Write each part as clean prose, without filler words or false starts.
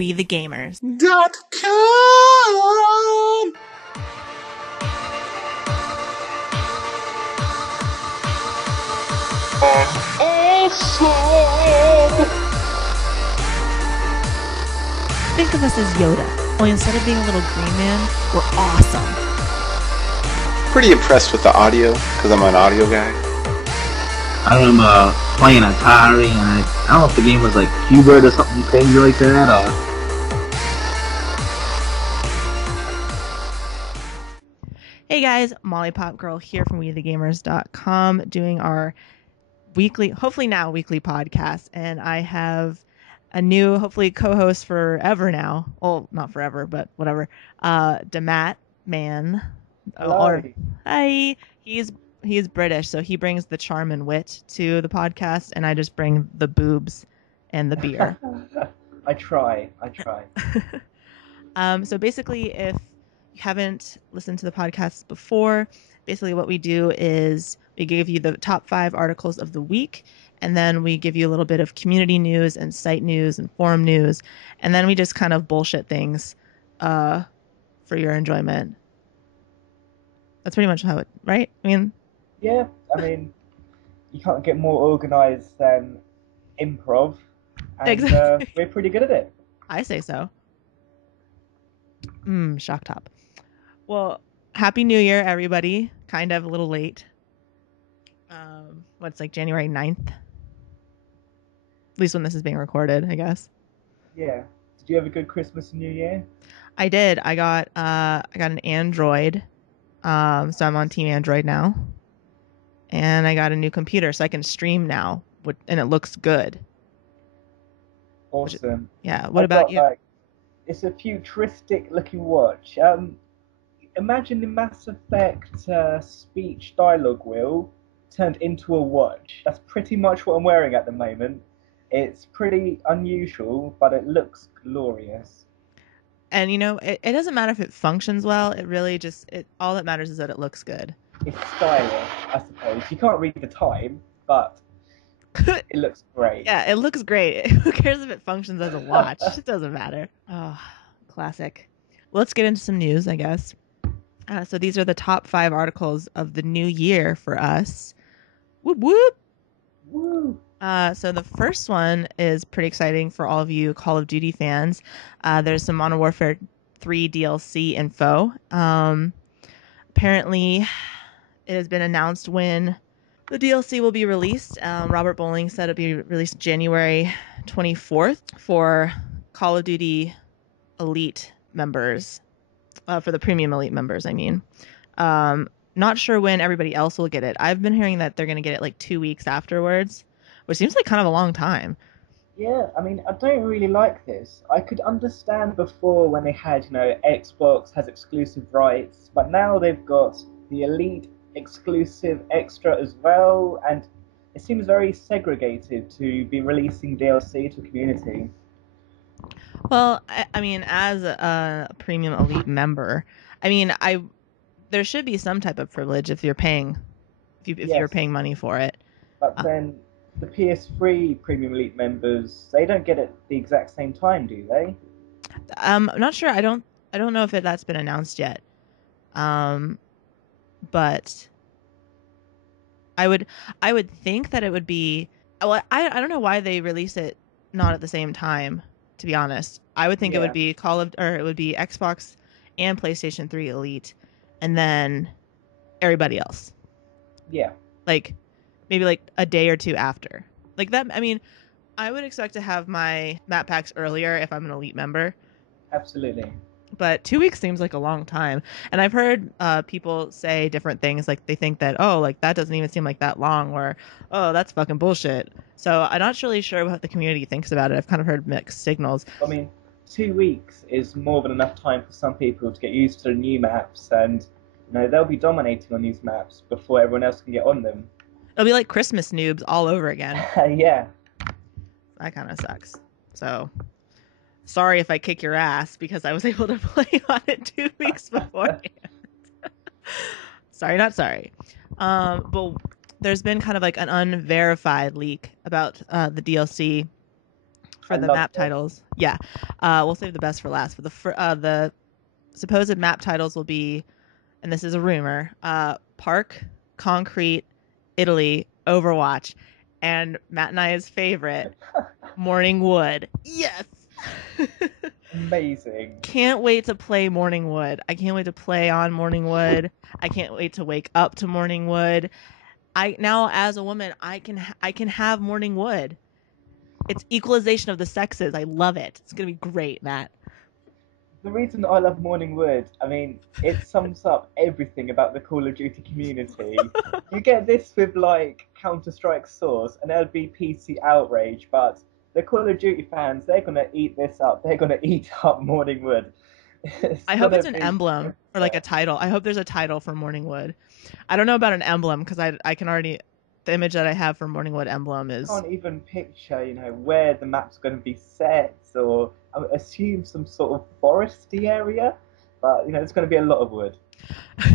WeTheGamerz.com. Awesome. Think of us as Yoda, only instead of being a little green man, we're awesome. Pretty impressed with the audio, because I'm an audio guy. I remember playing Atari, and I don't know if the game was like Hubert or something crazy like that, or... Hey guys, Molly Pop Girl here from WeTheGamerz.com doing our weekly, hopefully now weekly podcast, and I have a new, hopefully co-host forever now. Well, not forever, but whatever. Demat Man. Hello. Hi. He's British, so he brings the charm and wit to the podcast, and I just bring the boobs and the beer. I try. So basically, if you haven't listened to the podcast before, basically what we do is we give you the top 5 articles of the week, and then we give you a little bit of community news and site news and forum news, and then we just kind of bullshit things for your enjoyment. That's pretty much how it, right? Yeah, you can't get more organised than improv, and Exactly. we're pretty good at it. I say so. Shock top. Well, Happy New Year, everybody. Kind of a little late. What's like January 9th? At least when this is being recorded, I guess. Yeah. Did you have a good Christmas and New Year? I did. I got an Android. So I'm on Team Android now. And I got a new computer so I can stream now, and it looks good. Awesome. Yeah. What about you? It's a futuristic looking watch. Imagine the Mass Effect speech dialogue wheel turned into a watch. That's pretty much what I'm wearing at the moment. It's pretty unusual, but it looks glorious. And it doesn't matter if it functions well. It really all that matters is that it looks good. It's stylish, I suppose. You can't read the time, but it looks great. Yeah, it looks great. Who cares if it functions as a watch? It doesn't matter. Oh, classic. Well, let's get into some news, I guess. So these are the top 5 articles of the new year for us. Whoop, whoop. Woo. So the first one is pretty exciting for all of you Call of Duty fans. There's some Modern Warfare 3 DLC info. Apparently, it has been announced when the DLC will be released. Robert Bowling said it'll be released January 24th for Call of Duty Elite members, for the Premium Elite members, I mean. Not sure when everybody else will get it. I've been hearing that they're going to get it like 2 weeks afterwards, which seems like kind of a long time. Yeah, I don't really like this. I could understand before when they had, Xbox has exclusive rights, but now they've got the Elite exclusive extra as well, and it seems very segregated to be releasing DLC to a community. Well, as a Premium Elite member, there should be some type of privilege if you're paying, if you're paying money for it. But then the PS3 Premium Elite members, they don't get it the exact same time, do they? I'm not sure. I don't know if that's been announced yet. But I would think that it would be. Well, I don't know why they release it not at the same time. To be honest, I would think it would be it would be Xbox and PlayStation 3 Elite, and then everybody else. Yeah. Like maybe like a day or two after. Like that. I would expect to have my map packs earlier if I'm an Elite member. Absolutely. But 2 weeks seems like a long time. And I've heard people say different things. Like they think that, that doesn't even seem like that long, or, oh, that's fucking bullshit. So I'm not really sure what the community thinks about it. I've kind of heard mixed signals. 2 weeks is more than enough time for some people to get used to the new maps, and they'll be dominating on these maps before everyone else can get on them. It'll be like Christmas noobs all over again. Yeah. That kind of sucks. So sorry if I kick your ass because I was able to play on it 2 weeks beforehand. Sorry, not sorry. But there's been kind of like an unverified leak about the DLC for I the love map this. titles. Yeah, we'll save the best for last. But the supposed map titles will be, and this is a rumor, Park, Concrete, Italy, Overwatch, and Matt and I's favorite, Morning Wood. Yes! Amazing. Can't wait to play Morning Wood. I can't wait to play on Morning Wood. I can't wait to wake up to Morning Wood. Now as a woman, I can have Morning Wood. It's equalization of the sexes. I love it. It's gonna be great, Matt. The reason I love Morning Wood, I mean, it sums up everything about the Call of Duty community. You get this with like Counter-Strike Source, and there'll be PC outrage, but the Call of Duty fans, they're gonna eat this up. They're gonna eat up Morning Wood. I hope it's an emblem or like a title. I hope there's a title for Morning Wood. I don't know about an emblem because I can already, the image that I have for Morning Wood emblem is. I can't even picture, where the map's going to be set, or I assume some sort of foresty area, but it's going to be a lot of wood. I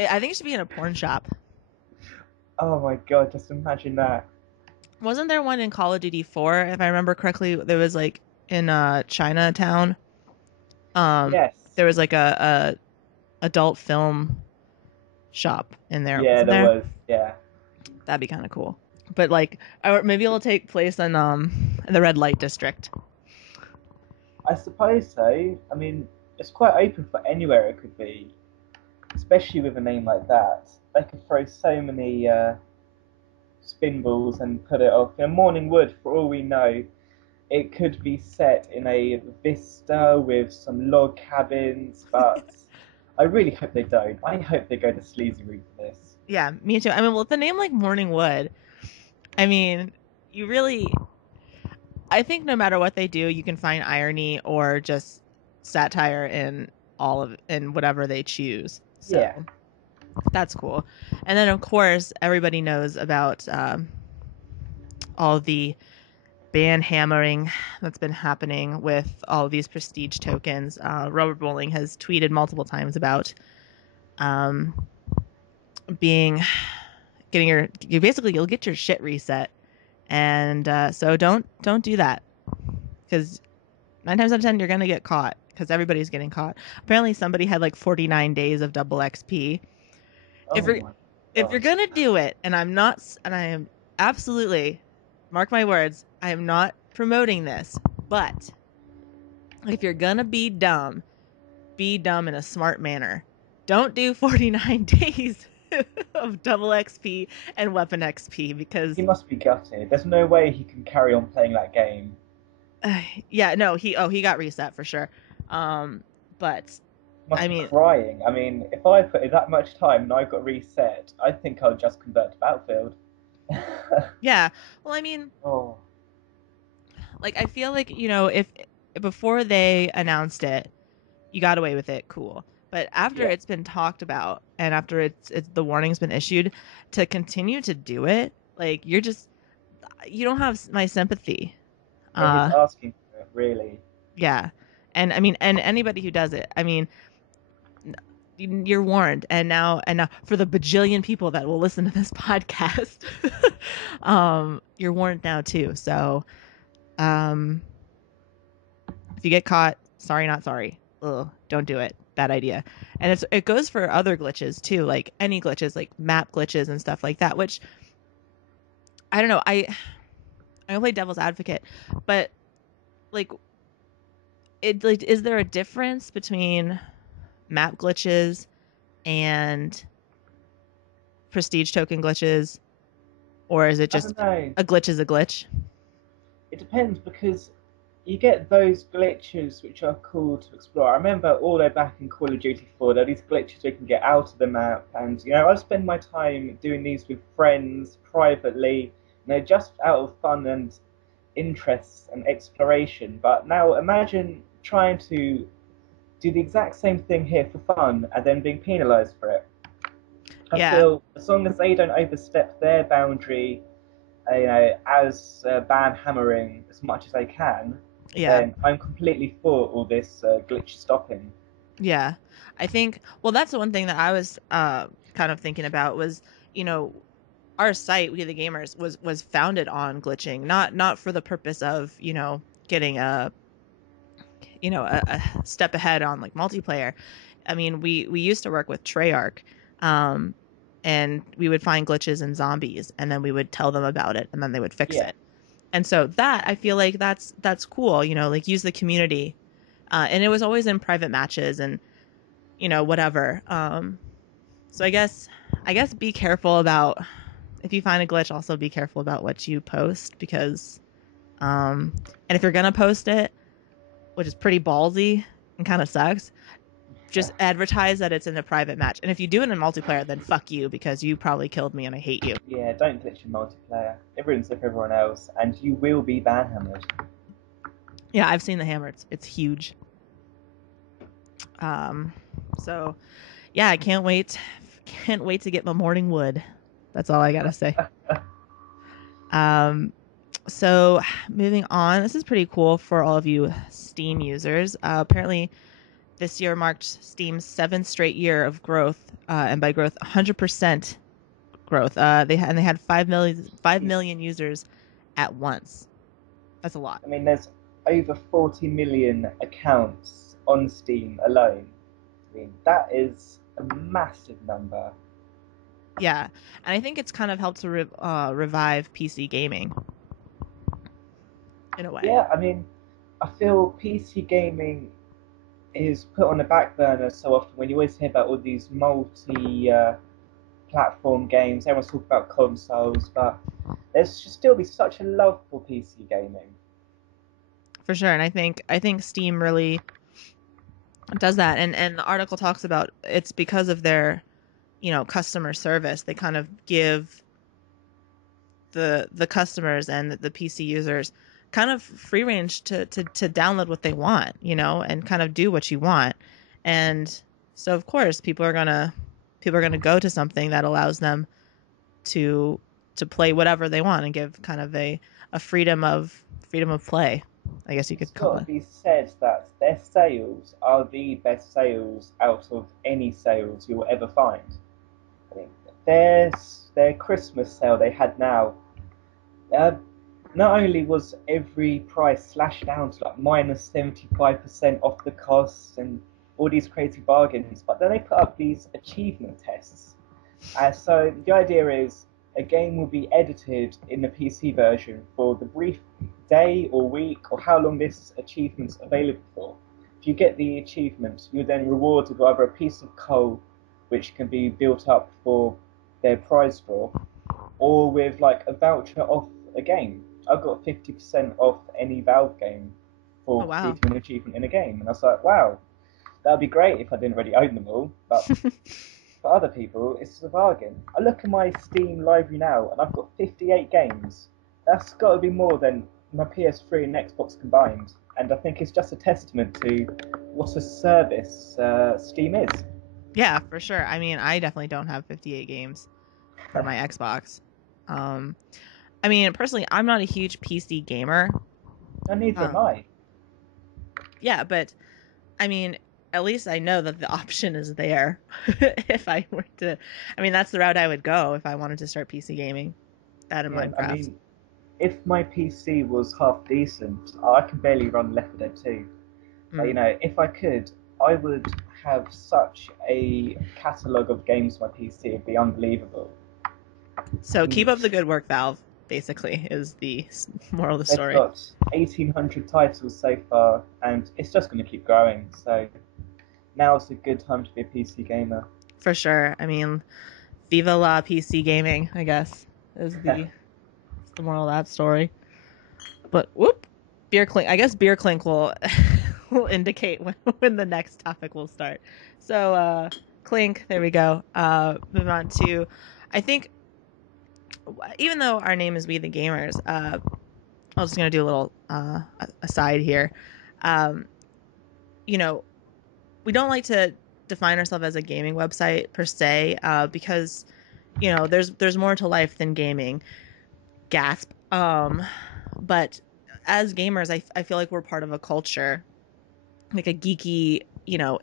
think it should be in a porn shop. Oh my god, just imagine that. Wasn't there one in Call of Duty 4, if I remember correctly? There was like in Chinatown. Yes. There was like a adult film shop in there. Yeah, Wasn't there there was. Yeah. That'd be kind of cool. But like, or maybe it'll take place in the red light district. I suppose so. I mean, it's quite open for anywhere it could be, especially with a name like that. They could throw so many spin balls and put it off. Morning Wood, for all we know, it could be set in a vista with some log cabins, but I really hope they don't. I hope they go the sleazy route for this. Yeah, me too. I mean, with a name like Morning Wood, I mean, you really, I think no matter what they do, you can find irony or just satire in whatever they choose. So Yeah. That's cool. And then of course everybody knows about all the ban hammering that's been happening with all of these prestige tokens. Robert Bowling has tweeted multiple times about you'll get your shit reset, and so don't do that, because 9 times out of 10 you're gonna get caught, because everybody's getting caught. Apparently somebody had like 49 days of double XP. If you're gonna do it, and I am absolutely, mark my words, I am not promoting this, but if you're gonna be dumb in a smart manner. Don't do 49 days of double XP and weapon XP, because he must be gutted. There's no way he can carry on playing that game. Yeah, no, he got reset for sure. But Must be crying. I mean, if I put in that much time and I got reset, I think I'll just convert to Battlefield. Yeah, well, I mean, like, I feel like, if before they announced it, you got away with it, cool. But after it's been talked about, and after the warning's been issued, to continue to do it, like, you don't have my sympathy. He's asking for it, really. Yeah, and I mean, and anybody who does it, I mean, you're warned. And now for the bajillion people that will listen to this podcast, you're warned now too. So, if you get caught, sorry, not sorry. Ugh, don't do it. Bad idea. And it goes for other glitches too, like any glitches, like map glitches and stuff like that, which I don't know. I play devil's advocate, but like, is there a difference between map glitches and prestige token glitches, or is it just a glitch is a glitch? It depends, because you get those glitches which are cool to explore. I remember all the way back in Call of Duty 4, there are these glitches where you can get out of the map, and I spend my time doing these with friends privately, just out of fun and interest and exploration. But now imagine trying to do the exact same thing here for fun and then being penalised for it. I feel as long as they don't overstep their boundary, as ban hammering as much as they can, then I'm completely for all this glitch stopping. Yeah, I think, well, that's the one thing that I was kind of thinking about was, our site, We the Gamers, was founded on glitching, not for the purpose of, you know, getting a step ahead on like multiplayer. I mean, we used to work with Treyarch, and we would find glitches in zombies, and then we would tell them about it, and then they would fix Yeah. it. And so that, I feel like that's cool, you know, like use the community. And it was always in private matches and, you know, whatever. So I guess be careful about, if you find a glitch, also be careful about what you post, because and if you're gonna post it, which is pretty ballsy and kind of sucks, just advertise that it's in a private match. And if you do it in multiplayer, then fuck you, because you probably killed me and I hate you. Yeah, don't glitch in multiplayer. It ruins it for everyone else, and you will be banhammered. Yeah, I've seen the hammer. It's huge. So yeah, I can't wait to get my morning wood. That's all I gotta say. So moving on, this is pretty cool for all of you Steam users. Apparently this year marked Steam's 7th straight year of growth, and by growth, 100% growth. They had 5 million users at once. That's a lot. I mean, there's over 40 million accounts on Steam alone. I mean, that is a massive number. Yeah, and I think it's kind of helped to revive PC gaming in a way. Yeah, I mean, I feel PC gaming is put on the back burner so often when you always hear about all these multi-platform games. Everyone's talking about consoles, but there should still be such a love for PC gaming. For sure, and I think Steam really does that, and the article talks about it's because of their, you know, customer service. They kind of give the customers and the PC users kind of free range to download what they want, you know, and kind of do what you want. And so of course people are gonna go to something that allows them to play whatever they want and give kind of a freedom of play, I guess you could call it. It's got to be said that their sales are the best sales out of any sales you will ever find. I mean, their Christmas sale they had now, not only was every price slashed down to like minus 75% off the costs and all these crazy bargains, but then they put up these achievement tests. So the idea is a game will be edited in the PC version for the brief day or week or how long this achievement's available for. If you get the achievement, you're then rewarded with either a piece of coal, which can be built up for their prize draw, or with like a voucher off a game. I got 50% off any Valve game for completing an achievement in a game, and I was like, wow, that would be great if I didn't really own them all, but for other people, it's a bargain. I look at my Steam library now, and I've got 58 games. That's got to be more than my PS3 and Xbox combined, and I think it's just a testament to what a service Steam is. Yeah, for sure. I mean, I definitely don't have 58 games for my Xbox. I mean, personally, I'm not a huge PC gamer. Neither am I. Yeah, but I mean, at least I know that the option is there. If I were to, I mean, that's the route I would go if I wanted to start PC gaming. That in Minecraft. I mean, if my PC was half decent, I can barely run Left 4 Dead 2. But, you know, if I could, I would have such a catalogue of games on my PC. It'd be unbelievable. So keep up the good work, Valve, basically, is the moral of the story. They've got 1,800 titles so far, and it's just going to keep growing. So now's a good time to be a PC gamer. For sure. I mean, viva la PC gaming, I guess, is the moral of that story. But whoop, beer clink. I guess beer clink will will indicate when the next topic will start. So clink. There we go. Move on to, I think, even though our name is We the Gamers, I'm just gonna do a little aside here. You know, we don't like to define ourselves as a gaming website per se, because, you know, there's more to life than gaming. Gasp. But as gamers, I feel like we're part of a culture, like a geeky, you know,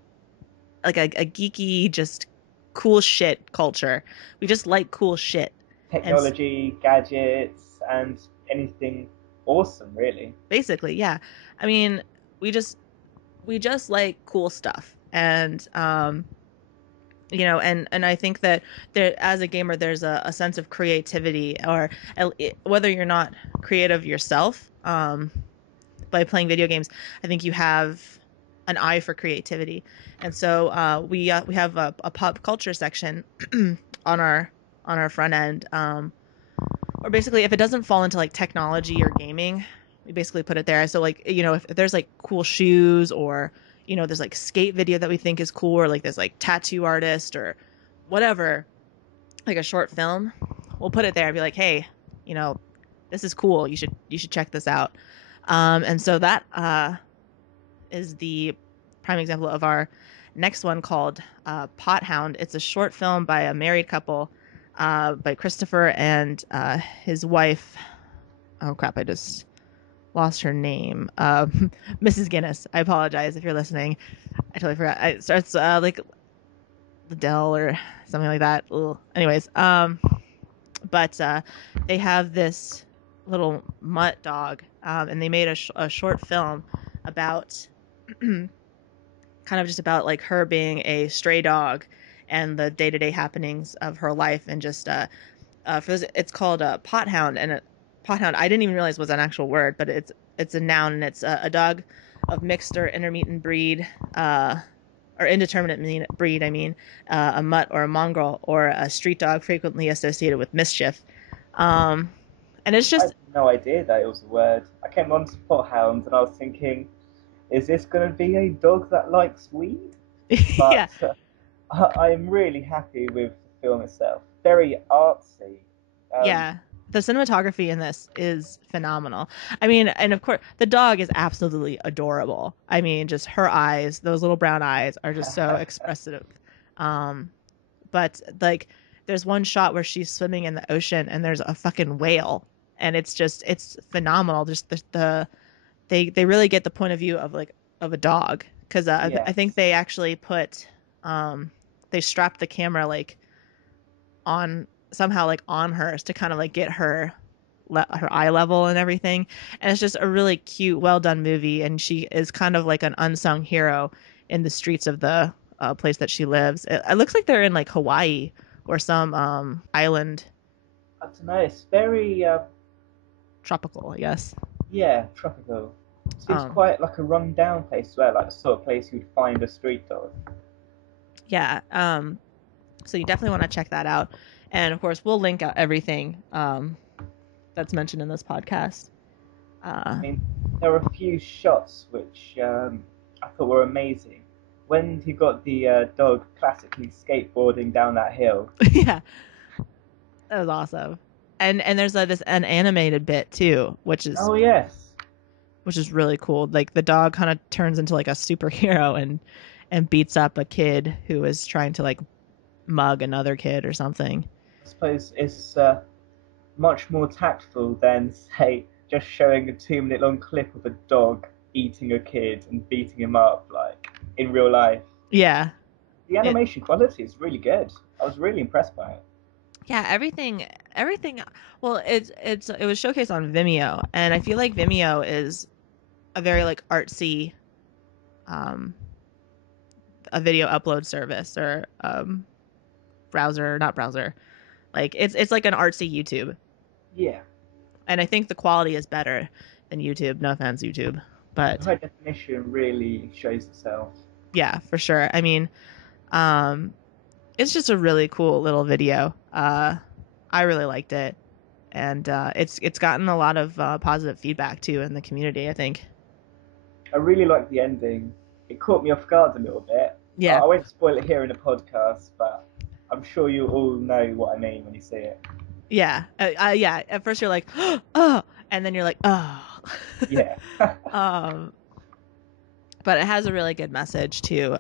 like a geeky, just cool shit culture. We just like cool shit. technology, gadgets, and anything awesome, really. Basically, yeah. I mean, we just like cool stuff, and and I think that there, as a gamer, there's a sense of creativity, or whether you're not creative yourself, by playing video games, I think you have an eye for creativity. And so we have a pop culture section on our front end, or basically if it doesn't fall into like technology or gaming, we basically put it there. So like, if there's like cool shoes, or there's like skate video that we think is cool, or like there's like tattoo artist or whatever, like a short film, we'll put it there and be like, hey, this is cool, you should check this out. And so that is the prime example of our next one, called Pot Hound. It's a short film by a married couple, by Christopher and his wife. Oh crap, I just lost her name. Mrs. Guinness. I apologize if you're listening. I totally forgot. It starts like Liddell or something like that. Ugh. Anyways, but they have this little mutt dog, and they made a short film about kind of just about like her being a stray dog and the day-to-day happenings of her life, and just it's called a pot hound. And pot hound, I didn't even realize was an actual word, but it's a noun, and it's a dog of mixed or intermediate breed, or indeterminate breed, a mutt or a mongrel, or a street dog frequently associated with mischief. And it's just... I had no idea that it was a word. I came on to pot hound and I was thinking, is this going to be a dog that likes weed? But yeah. I am really happy with the film itself. Very artsy. Yeah. The cinematography in this is phenomenal. And of course, the dog is absolutely adorable. Just her eyes, those little brown eyes, are just so expressive. But like, there's one shot where she's swimming in the ocean and there's a fucking whale, and it's phenomenal. Just they really get the point of view of a dog, because Yes. I think they actually put they strapped the camera like on somehow, like on hers, to kind of like get her eye level and everything. And it's just a really cute, well done movie, and she is kind of like an unsung hero in the streets of the place that she lives. It looks like they're in like Hawaii or some island. I don't know, it's very Tropical, I guess. yeah, tropical. Seems quite like a run down place as well, like the sort of place you'd find a street dog. Yeah. So you definitely want to check that out. And of course, we'll link out everything that's mentioned in this podcast. There were a few shots which I thought were amazing. When he got the dog classically skateboarding down that hill. Yeah, that was awesome. And there's an animated bit too, which is really cool. Like, the dog kind of turns into like a superhero and beats up a kid who is trying to like mug another kid or something. I suppose it's much more tactful than, say, just showing a 2-minute long clip of a dog eating a kid and beating him up, like, in real life. Yeah. The animation quality is really good. I was really impressed by it. Yeah, everything. Well, it was showcased on Vimeo, and I feel like Vimeo is a very like artsy, a video upload service, or not browser. Like, it's like an artsy YouTube. Yeah. And I think the quality is better than YouTube. No offense, YouTube, but high definition really shows itself. Yeah, for sure. It's just a really cool little video. I really liked it, and it's gotten a lot of positive feedback too in the community, I think. I really liked the ending. It caught me off guard a little bit. Yeah. I won't spoil it here in the podcast, but I'm sure you all know what I mean when you see it. Yeah. Yeah. At first you're like, oh, and then you're like, oh. Yeah. But it has a really good message too.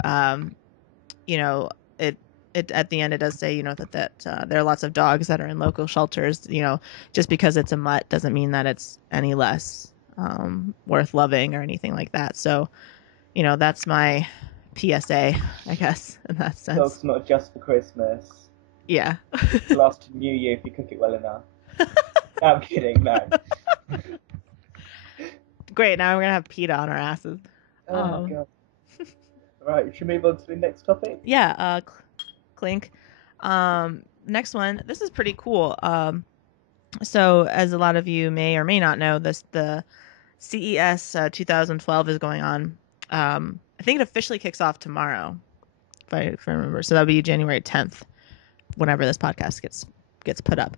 It at the end it does say, that there are lots of dogs that are in local shelters. Just because it's a mutt doesn't mean that it's any less worth loving or anything like that. So, that's my PSA, I guess, in that sense. Dogs not just for Christmas. Yeah. Last New Year if you cook it well enough. No, I'm kidding. No. Great. Now we're gonna have PETA on our asses. Oh god. Right. Should we move on to the next topic? Yeah. Clink. Next one. This is pretty cool. So as a lot of you may or may not know, the CES 2012 is going on. I think it officially kicks off tomorrow, if I remember. So that'll be January 10th, whenever this podcast gets put up.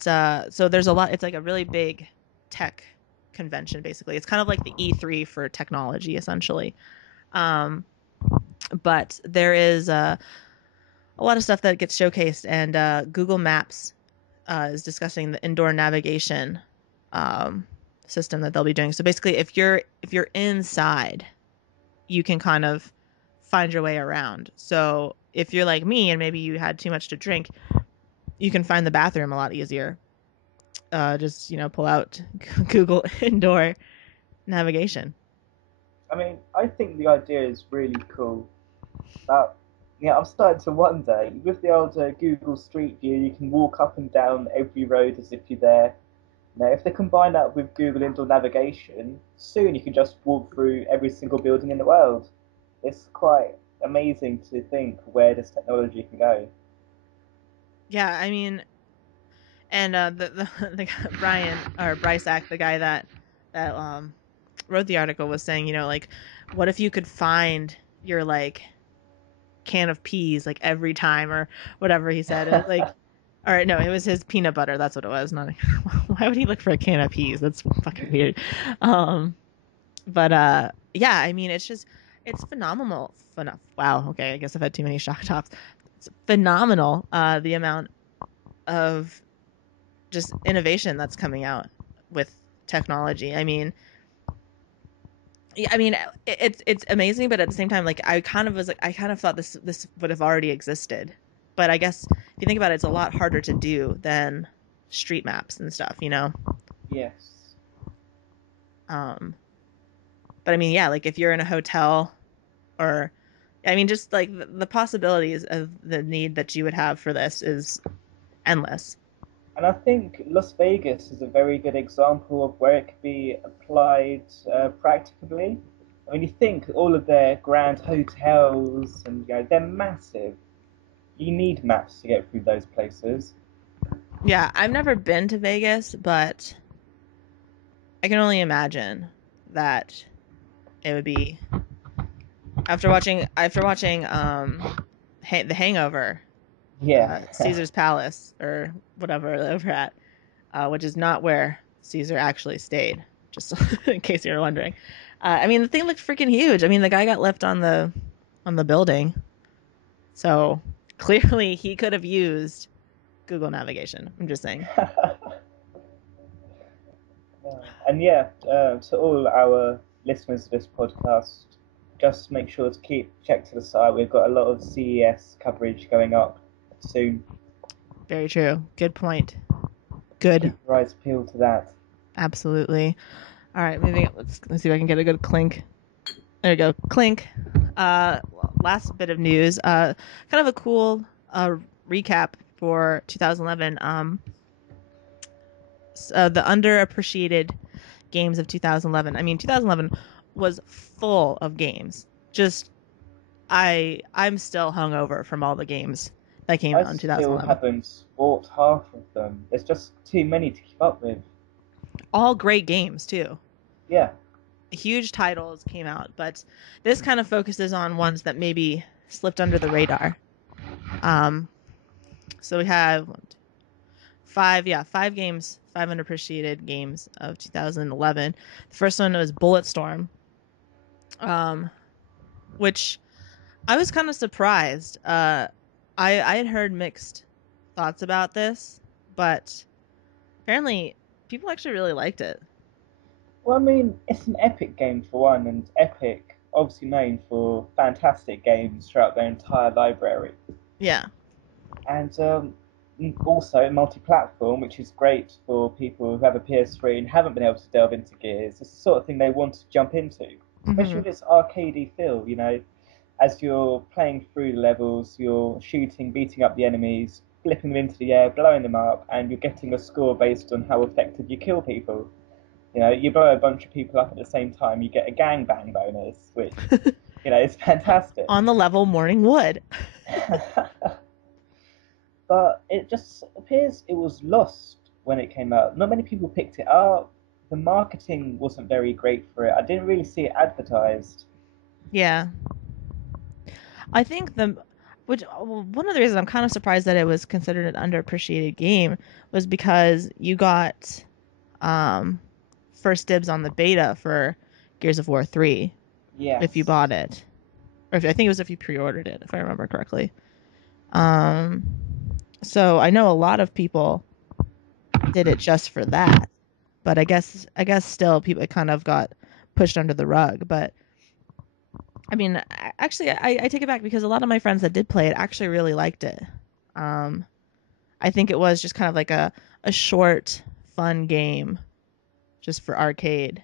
So there's a lot. It's like a really big tech convention, basically. It's kind of like the E3 for technology, essentially. But there is a lot of stuff that gets showcased, and Google Maps is discussing the indoor navigation system that they'll be doing. So basically, if you're inside, you can kind of find your way around. So if you're like me and maybe you had too much to drink, you can find the bathroom a lot easier. Just pull out Google indoor navigation. I mean, I think the idea is really cool. But yeah, I'm starting to wonder. With the old Google Street View, you can walk up and down every road as if you're there. Now, if they combine that with Google Indoor Navigation, soon you can just walk through every single building in the world. It's quite amazing to think where this technology can go. Yeah, I mean, and the Brian or Brysack, the guy that wrote the article, was saying, like, what if you could find your like can of peas like every time or whatever he said. It was like, all right, no, it was his peanut butter. That's what it was. Not why would he look for a can of peas? That's fucking weird. Yeah, I mean, it's phenomenal. Wow. Okay, I guess I've had too many shock tops. It's phenomenal. The amount of just innovation that's coming out with technology. I mean, it's amazing, but at the same time, like I kind of thought this would have already existed. But I guess if you think about it, it's a lot harder to do than street maps and stuff, Yes. But I mean, yeah, like if you're in a hotel, or I mean, just like the possibilities of the need that you would have for this is endless. And I think Las Vegas is a very good example of where it could be applied practically. I mean, you think all of their grand hotels, and they're massive. You need maps to get through those places. Yeah, I've never been to Vegas, but I can only imagine that it would be after watching The Hangover. Yeah. Caesar's Palace or whatever they were at, which is not where Caesar actually stayed, just in case you were wondering. I mean, the thing looked freaking huge. I mean, the guy got left on the building, so clearly he could have used Google navigation. I'm just saying. And yeah, to all our listeners of this podcast, just make sure to check to the side. We've got a lot of CES coverage going up soon. Very true. Good point. Good. Keep your eyes peeled to that. Absolutely. All right, moving. Let's see if I can get a good clink. There you go, clink. Last bit of news. Kind of a cool recap for 2011. The underappreciated games of 2011. I mean, 2011 was full of games. Just I'm still hungover from all the games that came out in 2011. I still haven't bought half of them. There's just too many to keep up with. All great games too. Yeah. Huge titles came out, but this kind of focuses on ones that maybe slipped under the radar. So we have five games, 5 underappreciated games of 2011. The first one was Bulletstorm, which I was kind of surprised. I had heard mixed thoughts about this, but apparently people actually really liked it. Well, I mean, it's an Epic game for one, and Epic, obviously known for fantastic games throughout their entire library. Yeah. And also multi-platform, which is great for people who have a PS3 and haven't been able to delve into Gears. It's the sort of thing they want to jump into, especially with its arcadey feel, as you're playing through the levels, you're shooting, beating up the enemies, flipping them into the air, blowing them up, and you're getting a score based on how effective you kill people. You know, you blow a bunch of people up at the same time, you get a gangbang bonus, which, you know, is fantastic. On the level Morning Wood. But it just appears it was lost when it came out. Not many people picked it up. The marketing wasn't very great for it. I didn't really see it advertised. Yeah. I think one of the reasons I'm kind of surprised that it was considered an underappreciated game was because you got first dibs on the beta for Gears of War 3 Yes. if you bought it. Or I think it was if you pre-ordered it, if I remember correctly. So I know a lot of people did it just for that. But I guess still people, it kind of got pushed under the rug. But I mean, actually, I take it back because a lot of my friends that did play it actually really liked it. I think it was just kind of like a short, fun game just for arcade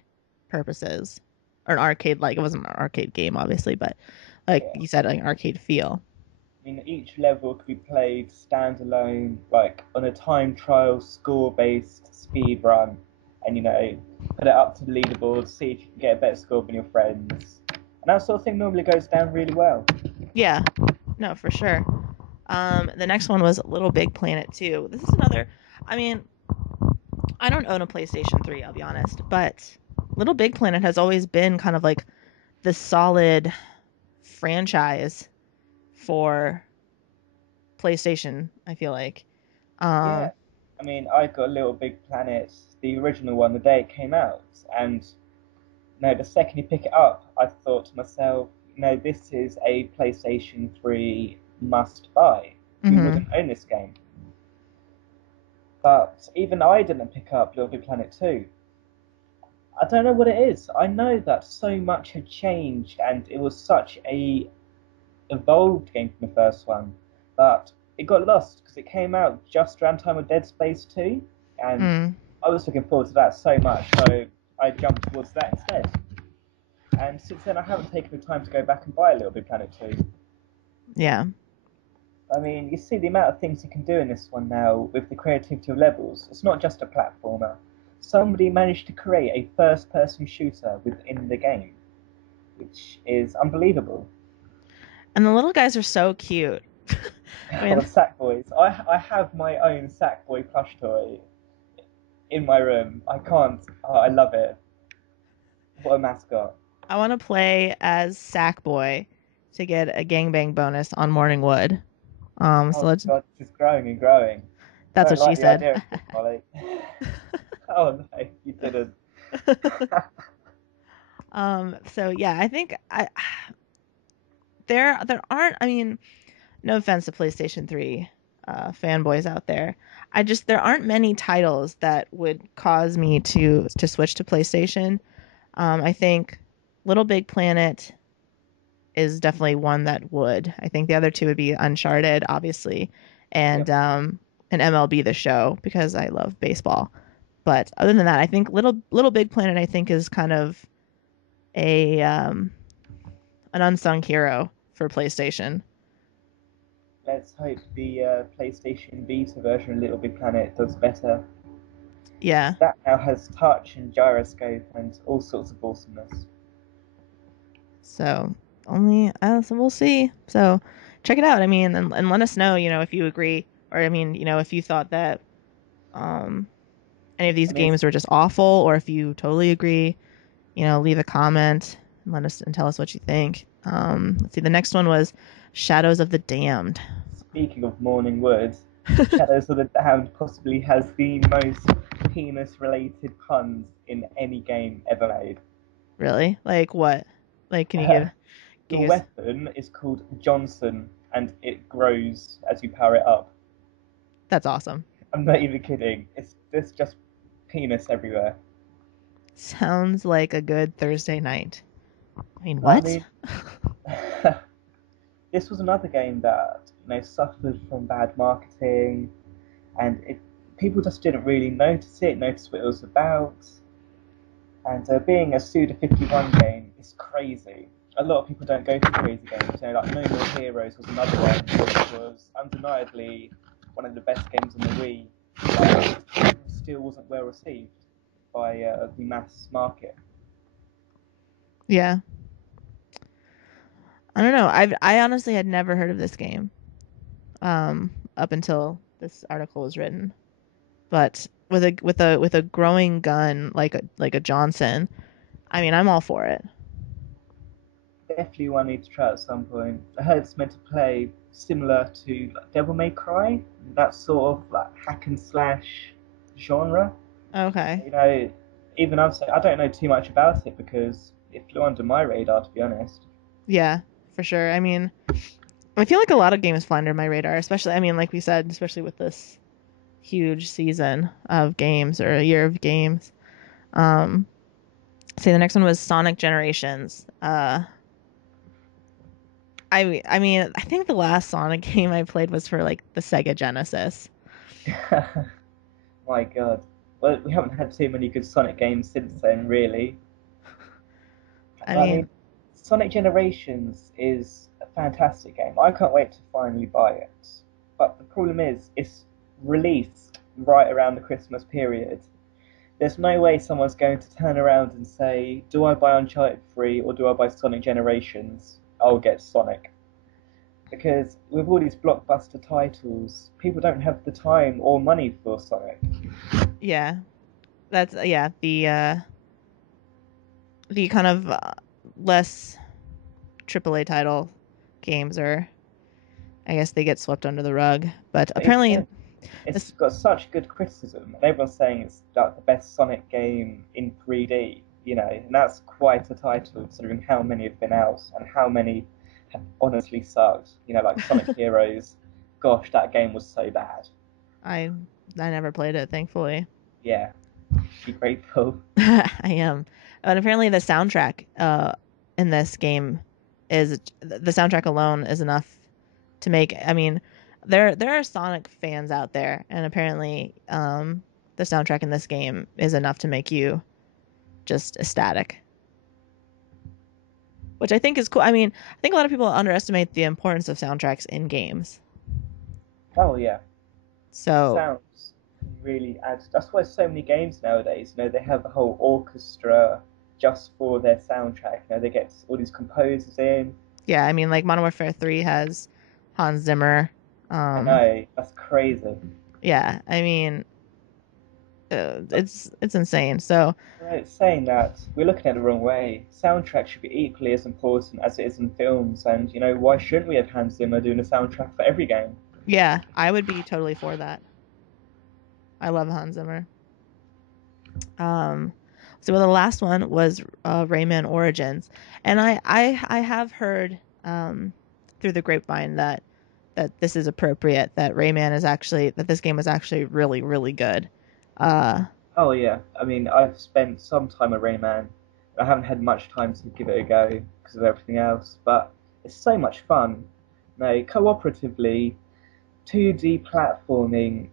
purposes. Or an arcade, like, it wasn't an arcade game, obviously, but like you said, like an arcade feel. I mean, each level could be played standalone, like on a time trial, score-based speed run, and you know, put it up to the leaderboard, see if you can get a better score than your friends. And that sort of thing normally goes down really well. Yeah, no, for sure. The next one was Little Big Planet 2. This is another, I mean, I don't own a PlayStation 3, I'll be honest, but Little Big Planet has always been kind of like the solid franchise for PlayStation, I feel like. Yeah. I mean, I got Little Big Planet, the original one, the day it came out, and no, the second you pick it up, I thought to myself, no, this is a PlayStation 3 must-buy. You wouldn't own this game. But even I didn't pick up Little Big Planet 2. I don't know what it is. I know that so much had changed, and it was such a evolved game from the first one, but it got lost because it came out just around time of Dead Space 2, and I was looking forward to that so much, so I jumped towards that instead. And since then, I haven't taken the time to go back and buy a Little Big Planet 2. Yeah. I mean, you see the amount of things you can do in this one now with the creativity of levels. It's not just a platformer. Somebody managed to create a first-person shooter within the game, which is unbelievable. And the little guys are so cute. I mean, Sackboys. I have my own Sackboy plush toy in my room. I can't. Oh, I love it. What a mascot. I want to play as Sackboy to get a gangbang bonus on Morning Wood. So let's. God, it's just growing and growing. That's what she said. Idea of this, Molly. Oh no, you didn't. So yeah, I think there aren't. I mean, no offense to PlayStation 3 fanboys out there. There aren't many titles that would cause me to switch to PlayStation. I think Little Big Planet is definitely one that would. I think the other two would be Uncharted, obviously, and MLB The Show because I love baseball. But other than that, I think Little Big Planet I think is kind of an unsung hero for PlayStation. Let's hope the PlayStation Vita version of Little Big Planet does better. Yeah. That now has touch and gyroscope and all sorts of awesomeness. So so we'll see. So check it out. I mean, and let us know, if you agree, or I mean, if you thought that any of these games were just awful, or if you totally agree, leave a comment and and tell us what you think. Let's see. The next one was Shadows of the Damned. Speaking of Morning Wood, Shadows of the Damned possibly has the most penis-related puns in any game ever made. Really? Like what? Like, can you give? Your weapon is called Johnson, and it grows as you power it up. That's awesome. I'm not even kidding. There's just penis everywhere. Sounds like a good Thursday night. I mean, what? This was another game that suffered from bad marketing, and people just didn't really notice what it was about. And being a Suda 51 game is crazy. a lot of people don't go for crazy games. You know, like No More Heroes was another one, which was undeniably one of the best games on the Wii, but still wasn't well received by the mass market. Yeah. I don't know. I honestly had never heard of this game up until this article was written. But with a growing gun like a Johnson, I mean, I'm all for it. Definitely one I need to try at some point. I heard it's meant to play similar to like, Devil May Cry, that sort of like hack and slash genre. Okay. You know, even I don't know too much about it because it flew under my radar, to be honest. Yeah, for sure. I mean, I feel like a lot of games fly under my radar, especially, I mean, like we said, especially with this huge season of games or a year of games. Say the next one was Sonic Generations. I mean, I think the last Sonic game I played was for like the Sega Genesis. My God. Well, we haven't had too many good Sonic games since then, really. I I mean, mean, Sonic Generations is a fantastic game. I can't wait to finally buy it. But the problem is, it's released right around the Christmas period. There's no way someone's going to turn around and say, do I buy Uncharted 3 or do I buy Sonic Generations? I'll get Sonic. Because with all these blockbuster titles, people don't have the time or money for Sonic. yeah, that's yeah the kind of less AAA title games are, I guess they get swept under the rug. But But apparently, it's this got such good criticism, and everyone's saying it's like the best Sonic game in 3D, you know, and that's quite a title considering how many have been out and how many have honestly sucked. You know, like Sonic Heroes, gosh, that game was so bad. I I never played it, thankfully. Yeah, be grateful. I am. But apparently the soundtrack in this game is the soundtrack alone is enough to make, I mean, there are Sonic fans out there, and apparently the soundtrack in this game is enough to make you just ecstatic. Which I think is cool. I mean, I think a lot of people underestimate the importance of soundtracks in games. Oh yeah, So, sounds really add. That's why so many games nowadays, you know, they have a whole orchestra just for their soundtrack. You know, they get all these composers in. yeah, I mean, like Modern Warfare 3 has Hans Zimmer. I know, that's crazy. Yeah, I mean, it's insane. So, Right, saying that, we're looking at it the wrong way. Soundtrack should be equally as important as it is in films, and you know, why shouldn't we have Hans Zimmer doing a soundtrack for every game? yeah, I would be totally for that. I love Hans Zimmer. Um, so the last one was Rayman Origins, and I have heard through the grapevine that this is appropriate. That Rayman is actually that this game is actually really really good. Uh, Oh yeah, I mean, I've spent some time at Rayman. I haven't had much time to give it a go because of everything else, but it's so much fun. You know, cooperatively, 2D platforming,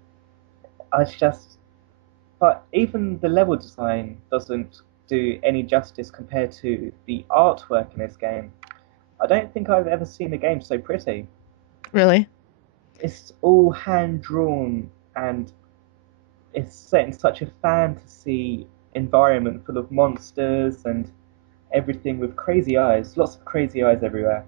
I just but even the level design doesn't do any justice compared to the artwork in this game. I don't think I've ever seen a game so pretty. really? It's all hand drawn and it's set in such a fantasy environment full of monsters and everything with crazy eyes. Lots of crazy eyes everywhere.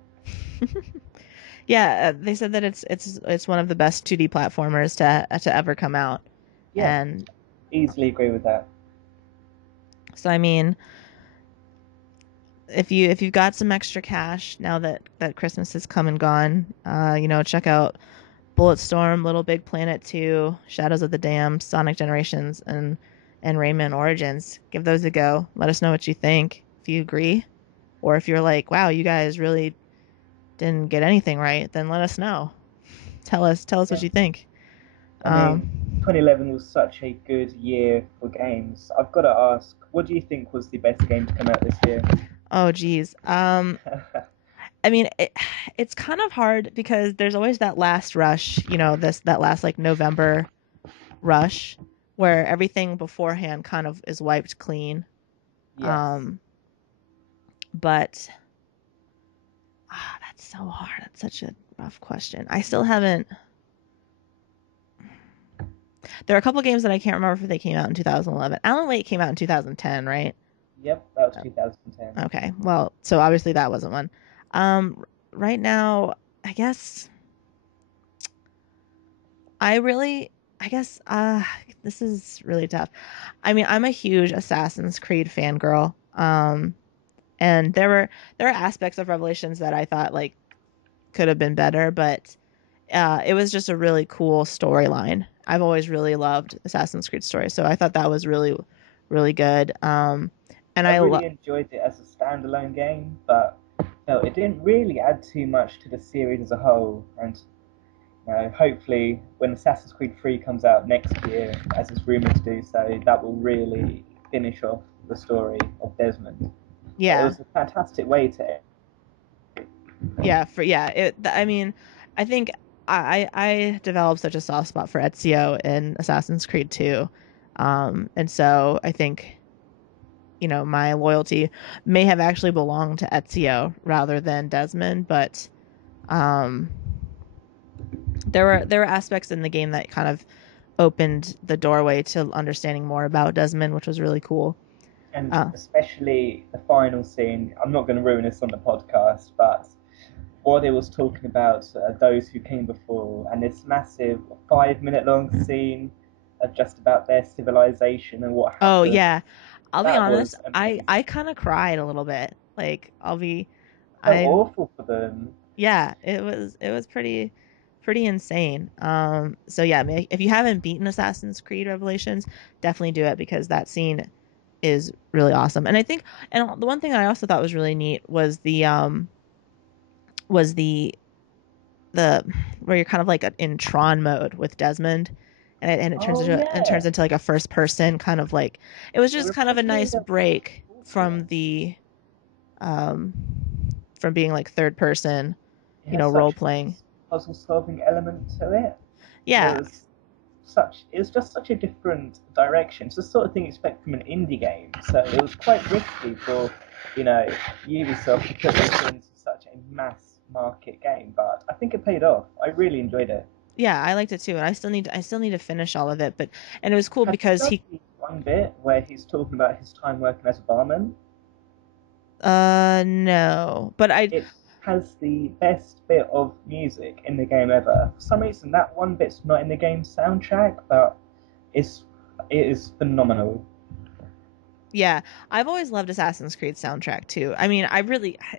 Yeah, they said that it's one of the best 2D platformers to ever come out, Yeah, and easily agree with that. so I mean, if you've got some extra cash now that Christmas has come and gone, check out Bulletstorm, Little Big Planet 2, Shadows of the Dam, Sonic Generations, and Rayman Origins. Give those a go. Let us know what you think. If you agree, or if you're like, wow, you guys really didn't get anything right, then let us know. Tell us what Yeah. you think. I mean, 2011 was such a good year for games. I've got to ask, what do you think was the best game to come out this year? Oh geez. I mean, it's kind of hard because there's always that last rush, that last like November rush where everything beforehand kind of is wiped clean. Yes. But That's so hard. That's such a rough question. I still haven't. There are a couple games that I can't remember if they came out in 2011. Alan Wake came out in 2010, right? Yep, that was 2010. Okay. Well, so obviously that wasn't one. Right now, I guess I guess this is really tough. I mean, I'm a huge Assassin's Creed fangirl. And there are aspects of Revelations that I thought like could have been better, but it was just a really cool storyline. I've always really loved Assassin's Creed stories, so I thought that was really, really good. And I really enjoyed it as a standalone game, but no, it didn't really add too much to the series as a whole. And hopefully, when Assassin's Creed 3 comes out next year, as it's rumored to do so, that will really finish off the story of Desmond. yeah, it was a fantastic way to. I mean, I think I developed such a soft spot for Ezio in Assassin's Creed 2, and so I think my loyalty may have actually belonged to Ezio rather than Desmond, but there were aspects in the game that kind of opened the doorway to understanding more about Desmond, which was really cool. And especially the final scene. I'm not going to ruin this on the podcast, but what it was talking about those who came before, and this massive 5-minute long scene of just about their civilization and what happened. Oh yeah, I'll be honest. was I kind of cried a little bit. Like awful for them. Yeah, it was pretty insane. So yeah, if you haven't beaten Assassin's Creed Revelations, definitely do it because that scene is really awesome. And I think, and the one thing I also thought was really neat was the where you're kind of like in Tron mode with Desmond, and it turns into like a first person kind of like, it was just kind of a nice break from the from being like third person, role playing. Puzzle solving element to it. Yeah. It was just such a different direction. It's the sort of thing you expect from an indie game. So it was quite risky for, Ubisoft to put this into such a mass market game. But I think it paid off. I really enjoyed it. Yeah, I liked it too, and I still need to finish all of it. And it was cool because he one bit where he's talking about his time working as a barman. No, but It has the best bit of music in the game ever. For some reason, that one bit's not in the game soundtrack, but it is phenomenal. Yeah, I've always loved Assassin's Creed soundtrack too. I mean,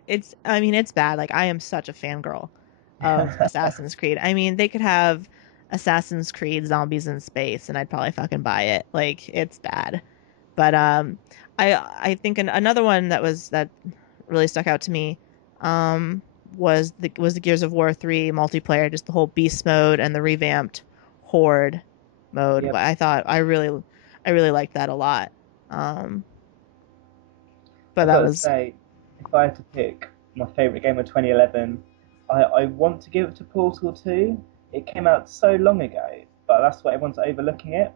it's bad. Like, I am such a fangirl of Assassin's Creed. I mean, they could have Assassin's Creed Zombies in Space, and I'd probably fucking buy it. Like, it's bad. But I think another one that really stuck out to me was the Gears of War 3 multiplayer, just the whole beast mode and the revamped horde mode. Yep. I really liked that a lot. But that was. Say, if I had to pick my favorite game of 2011, I want to give it to Portal 2. It came out so long ago, but that's why everyone's overlooking it.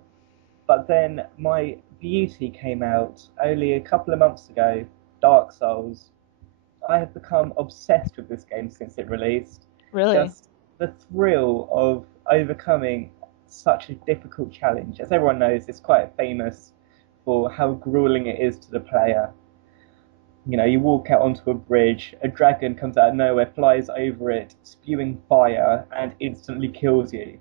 But then my beauty came out only a couple of months ago, Dark Souls. I have become obsessed with this game since it released. Really? Just the thrill of overcoming such a difficult challenge. As everyone knows, it's quite famous for how grueling it is to the player. You walk out onto a bridge, a dragon comes out of nowhere, flies over it, spewing fire, and instantly kills you.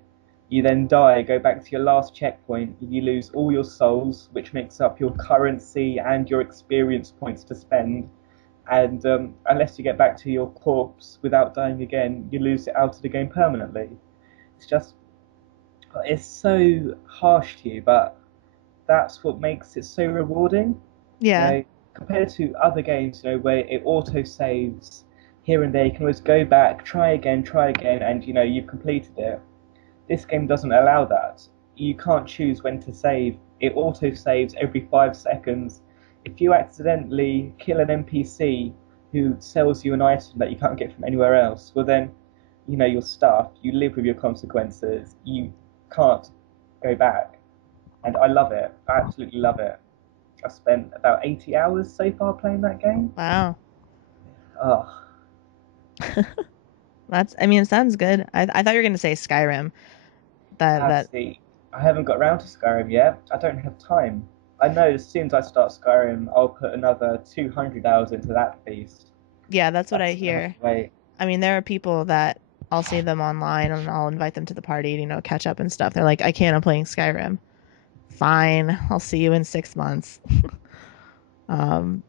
You then die, go back to your last checkpoint, you lose all your souls, which makes up your currency and your experience points to spend. And unless you get back to your corpse without dying again, you lose it out of the game permanently. It's so harsh to you, but that's what makes it so rewarding. Yeah. Compared to other games, where it auto saves here and there, you can always go back, try again, and you've completed it. This game doesn't allow that. You can't choose when to save. It auto saves every 5 seconds. If you accidentally kill an NPC who sells you an item that you can't get from anywhere else, well then, you're stuffed. You live with your consequences. You can't go back. And I love it. I absolutely love it. I spent about 80 hours so far playing that game. Wow. Oh. It sounds good. I thought you were gonna say Skyrim. That See, I haven't got around to Skyrim yet. I don't have time. I know as soon as I start Skyrim, I'll put another 200 hours into that beast. yeah, that's what I That's gonna have hear. to wait. I mean, there are people that I'll see them online and I'll invite them to the party, catch up and stuff. They're like, I can't, I'm playing Skyrim. Fine, I'll see you in 6 months. um,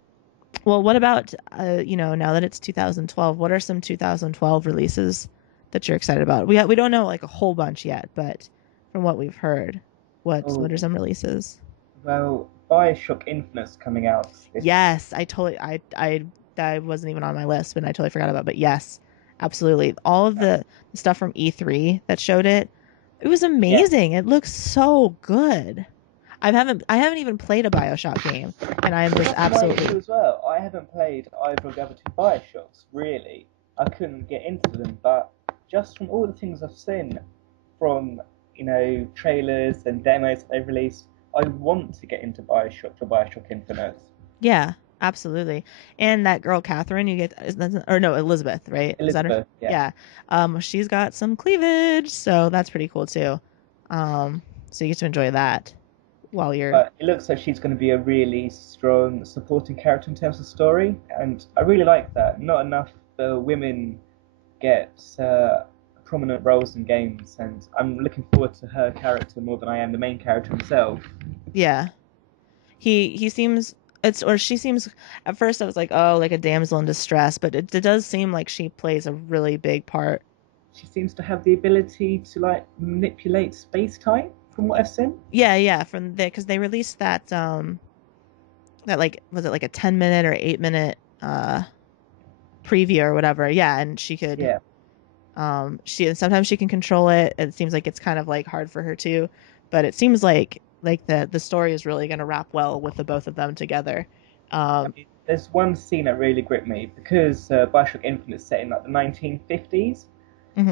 well, what about, now that it's 2012, what are some 2012 releases that you're excited about? We don't know like a whole bunch yet, but from what we've heard, what are Oh, some releases? well, Bioshock Infinite's coming out this. Yes, I wasn't even on my list, but I totally forgot about it. But yes, absolutely. All of the stuff from E3 that showed it was Yeah. amazing. It looks so good. I haven't even played a BioShock game, and I am just That's my issue absolutely as well. I haven't played either of the other two Bioshocks, really. I couldn't get into them, but just from all the things I've seen from, trailers and demos that they've released, I want to get into Bioshock for Bioshock Infinite. yeah, absolutely. And that girl Catherine, or no, Elizabeth, right? Is that her? Elizabeth, yeah. Yeah. She's got some cleavage, so that's pretty cool too. So you get to enjoy that while you're. But it looks like she's going to be a really strong supporting character in terms of story, and I really like that. Not enough women get prominent roles in games, and I'm looking forward to her character more than I am the main character himself. Yeah. He seems she seems at first I was like, oh, like a damsel in distress, but it does seem like she plays a really big part. She seems to have the ability to manipulate space time, from what I've seen. Yeah, from there because they released that that like was it like a 10-minute or 8-minute preview or whatever. Yeah, and she could Yeah. Sometimes she can control it. It seems like it's kind of like hard for her too, but it seems like the story is really going to wrap well with the both of them together. There's one scene that really gripped me because Bioshock Infinite is set in the 1950s,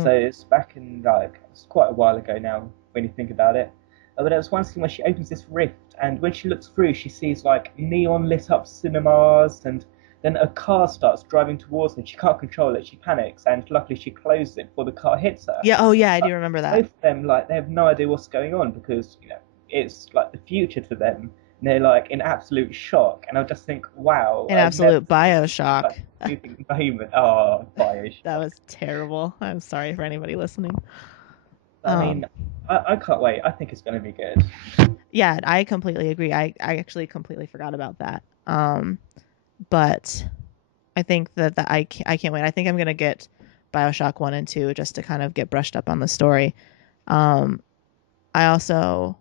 so it's back in it's quite a while ago now when you think about it. But there's one scene where she opens this rift, and when she looks through, she sees neon lit up cinemas, and then a car starts driving towards her. She can't control it. She panics, and luckily she closes it before the car hits her. Yeah. Oh yeah, I do remember that. Both of them they have no idea what's going on because it's the future to them. And they're in absolute shock, and I just think, wow, an absolute Bioshock. Moment. Oh, Bioshock. That was terrible. I'm sorry for anybody listening. I mean, I can't wait. I think it's going to be good. Yeah, I completely agree. I actually completely forgot about that. But I think that I can't wait. I think I'm gonna get Bioshock 1 and 2 just to kind of get brushed up on the story. I also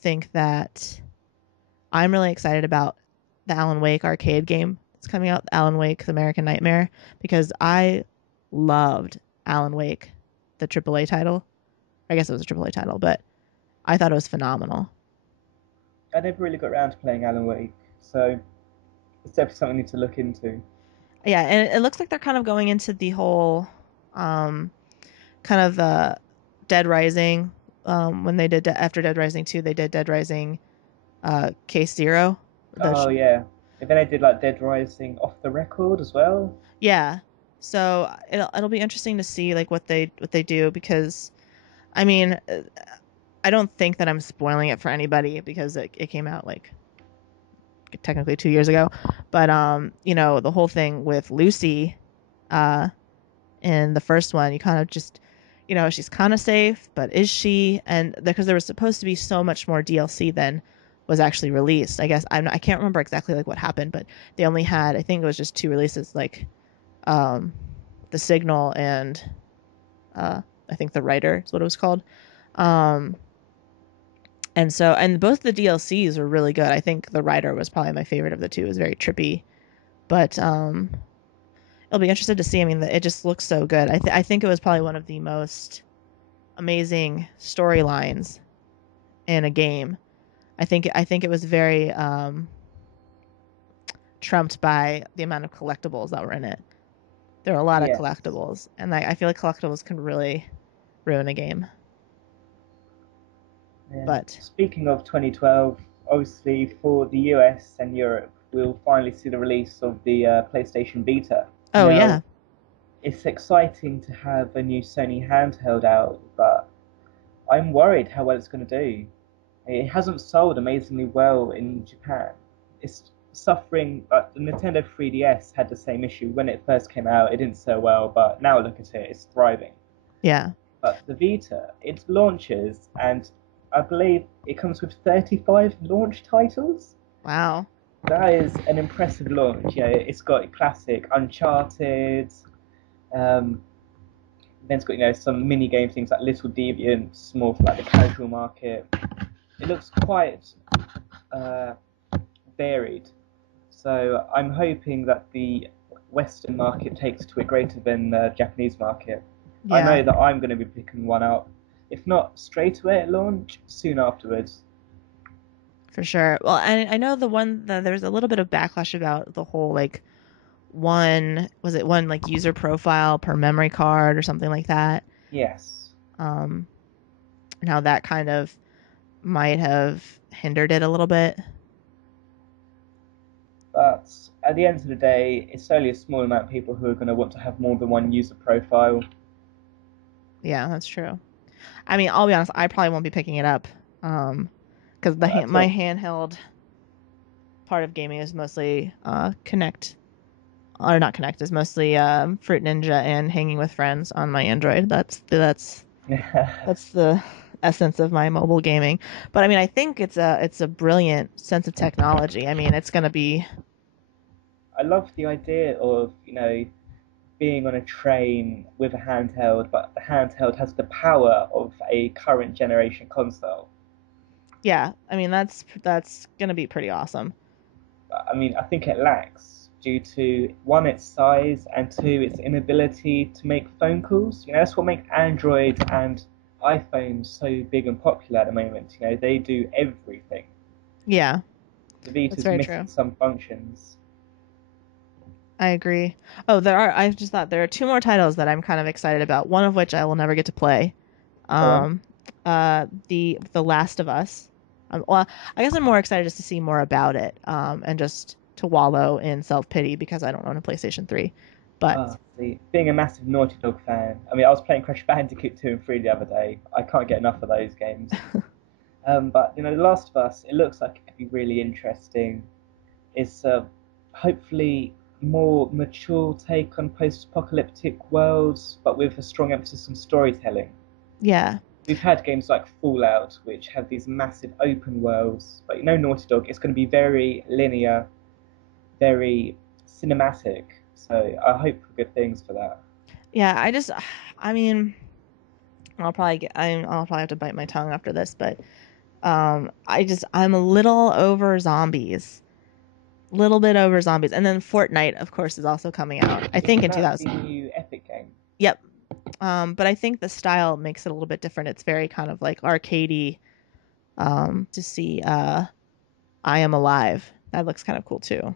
think that I'm really excited about the Alan Wake arcade game that's coming out, Alan Wake: The American Nightmare, because I loved Alan Wake, the AAA title. I guess it was a AAA title, but I thought it was phenomenal. I never really got around to playing Alan Wake, so it's definitely something I need to look into. Yeah, and it looks like they're kind of going into the whole kind of Dead Rising. When they did after Dead Rising 2, they did Dead Rising Case Zero. Oh yeah, and then I did Dead Rising Off the Record as well. Yeah, so it'll be interesting to see what they do, because I mean, I don't think that I'm spoiling it for anybody because it came out technically 2 years ago, but the whole thing with Lucy in the first one, you kind of just she's kind of safe, but is she? And because there was supposed to be so much more DLC than was actually released. I guess I can't remember exactly what happened, but they only had, I think it was just 2 releases, The Signal and I think The Writer is what it was called. And both the DLCs were really good. I think The Writer was probably my favorite of the 2. It was very trippy, but it'll be interesting to see. I mean, it just looks so good. I think it was probably one of the most amazing storylines in a game. I think it was very trumped by the amount of collectibles that were in it. There were a lot of collectibles, and I feel like collectibles can really ruin a game. Yeah. But speaking of 2012, obviously for the US and Europe, we'll finally see the release of the PlayStation Vita. Oh yeah. it's exciting to have a new Sony handheld out, but I'm worried how well it's going to do. It hasn't sold amazingly well in Japan. It's suffering. The Nintendo 3DS had the same issue when it first came out. It didn't sell well, but now look at it, it's thriving. Yeah. But the Vita, it launches, and I believe it comes with 35 launch titles. Wow. That is an impressive launch. You know, it's got classic Uncharted. Then it's got some mini game things like Little Deviants, more for like the casual market. It looks quite varied. So I'm hoping that the Western market takes to it greater than the Japanese market. Yeah. I know that I'm going to be picking one up, if not straight away at launch, soon afterwards. For sure. Well, I know there's a little bit of backlash about the whole like one like user profile per memory card or something like that. Yes. And how that kind of might have hindered it a little bit. But at the end of the day, it's only a small amount of people who are going to want to have more than one user profile. Yeah, that's true. I mean, I'll be honest, I probably won't be picking it up. Because my handheld part of gaming is mostly Connect, or not Connect, is mostly Fruit Ninja and hanging with friends on my Android. That's the essence of my mobile gaming. But I mean, I think it's a brilliant sense of technology. I mean, it's gonna be. I love the idea of being on a train with a handheld, but the handheld has the power of a current generation console. Yeah, I mean that's gonna be pretty awesome. I mean, I think it lacks due to one, its size, and two, its inability to make phone calls. That's what makes Android and iPhone so big and popular at the moment. They do everything. Yeah, The Vita's missing some functions. I agree. Oh, I just thought there are two more titles that I'm kind of excited about. One of which I will never get to play. The Last of Us. Well, I guess I'm more excited just to see more about it. And just to wallow in self-pity because I don't own a PlayStation 3. But see, being a massive Naughty Dog fan, I mean, I was playing Crash Bandicoot 2 and 3 the other day. I can't get enough of those games. But The Last of Us, it looks like it could be really interesting. It's hopefully more mature take on post-apocalyptic worlds, but with a strong emphasis on storytelling. Yeah. We've had games like Fallout, which have these massive open worlds, but Naughty Dog, it's going to be very linear, very cinematic. So I hope for good things for that. Yeah, I mean, I'll probably have to bite my tongue after this, but I'm a little over zombies. Little bit over zombies. And then Fortnite, of course, is also coming out. I think in 2000. The new Epic game. Yep. But I think the style makes it a little bit different. It's very kind of like arcadey. To see I Am Alive. That looks kind of cool too.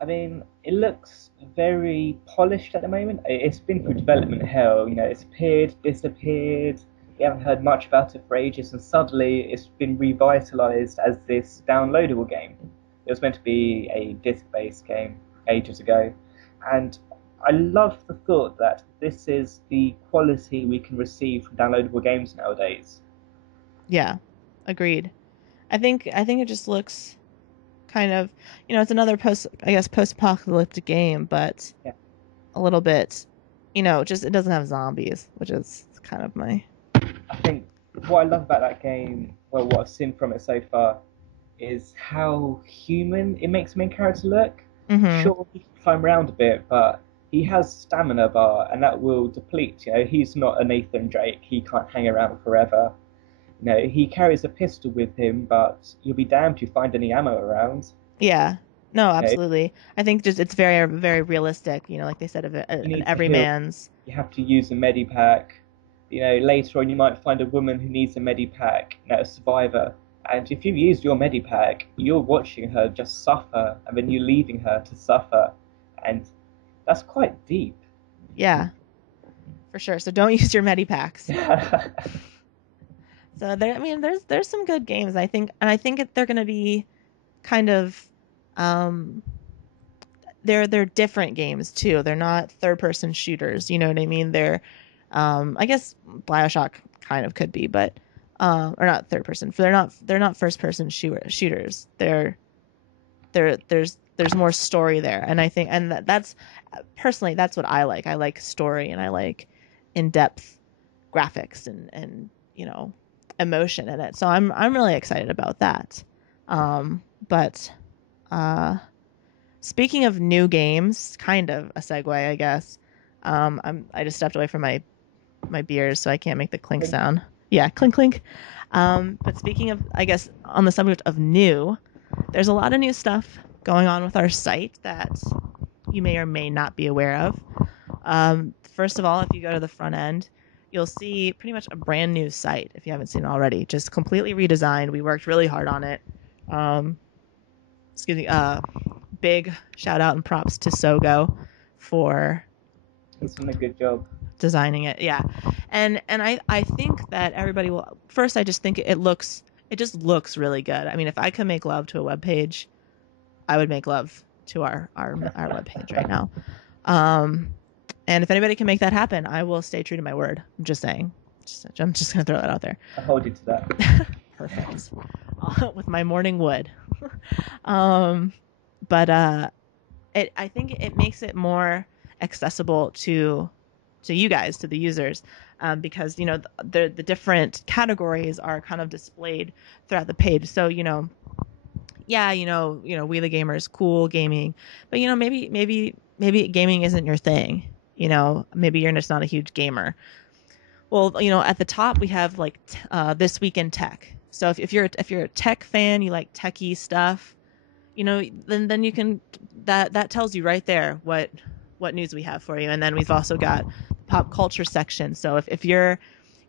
I mean, it looks very polished at the moment. It's been through development hell. It's appeared, disappeared. We haven't heard much about it for ages, and suddenly it's been revitalized as this downloadable game. It was meant to be a disc-based game ages ago, and I love the thought that this is the quality we can receive from downloadable games nowadays. Yeah, agreed. I think it just looks kind of, it's another post-apocalyptic game, but yeah, a little bit, just it doesn't have zombies, which is kind of my. I think what I love about that game, well, what I've seen from it so far, is how human it makes the main character look. Mm-hmm. Sure, he can climb around a bit, but he has stamina bar, and that will deplete. He's not a Nathan Drake. He can't hang around forever. He carries a pistol with him, but you'll be damned if you find any ammo around. Yeah. No, absolutely. I think just it's very, very realistic. Like they said, of an everyman's. You have to use a medipack. Later on you might find a woman who needs a medipack, a survivor. And if you've used your medipack, you're watching her just suffer, and then you're leaving her to suffer. And that's quite deep. Yeah, for sure. So don't use your medipacks. So there's some good games. I think they're going to be kind of, they're different games too. They're not third-person shooters. You know what I mean? They're, I guess BioShock kind of could be, but or not third person. They're not first-person shooters. There's more story there, and I think that's personally that's what I like. I like story, and I like in-depth graphics and emotion in it. So I'm really excited about that. But speaking of new games, kind of a segue, I guess. I just stepped away from my beers, so I can't make the clink sound. Yeah, clink clink. But speaking of, I guess, on the subject of new, there's a lot of new stuff going on with our site that you may or may not be aware of. First of all, if you go to the front end, you'll see pretty much a brand new site if you haven't seen it already. Just completely redesigned. We worked really hard on it. Big shout out and props to Sogo for He's done a good job designing it. Yeah. And I think that everybody will first, I just think it just looks really good. I mean, if I could make love to a web page, I would make love to our web page right now. And if anybody can make that happen, I will stay true to my word. I'm just saying. I'm just going to throw that out there. I'll hold you to that. Perfect. With my morning wood. But I think it makes it more accessible to you guys, to the users, because the different categories are kind of displayed throughout the page. So We the Gamers, cool gaming, but maybe gaming isn't your thing. Maybe you're just not a huge gamer. Well, at the top we have like this week in tech. So if you're a tech fan, you like techie stuff, then you can that tells you right there what news we have for you. And then we've also got pop culture section. So if you're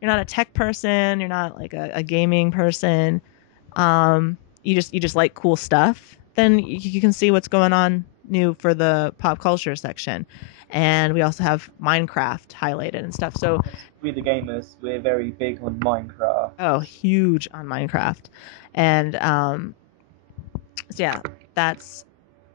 not a tech person, you're not like a gaming person, you just like cool stuff, then you can see what's going on new for the pop culture section. And we also have Minecraft highlighted and stuff. So WeTheGamerz, we're very big on Minecraft. Oh, huge on Minecraft. And so yeah, that's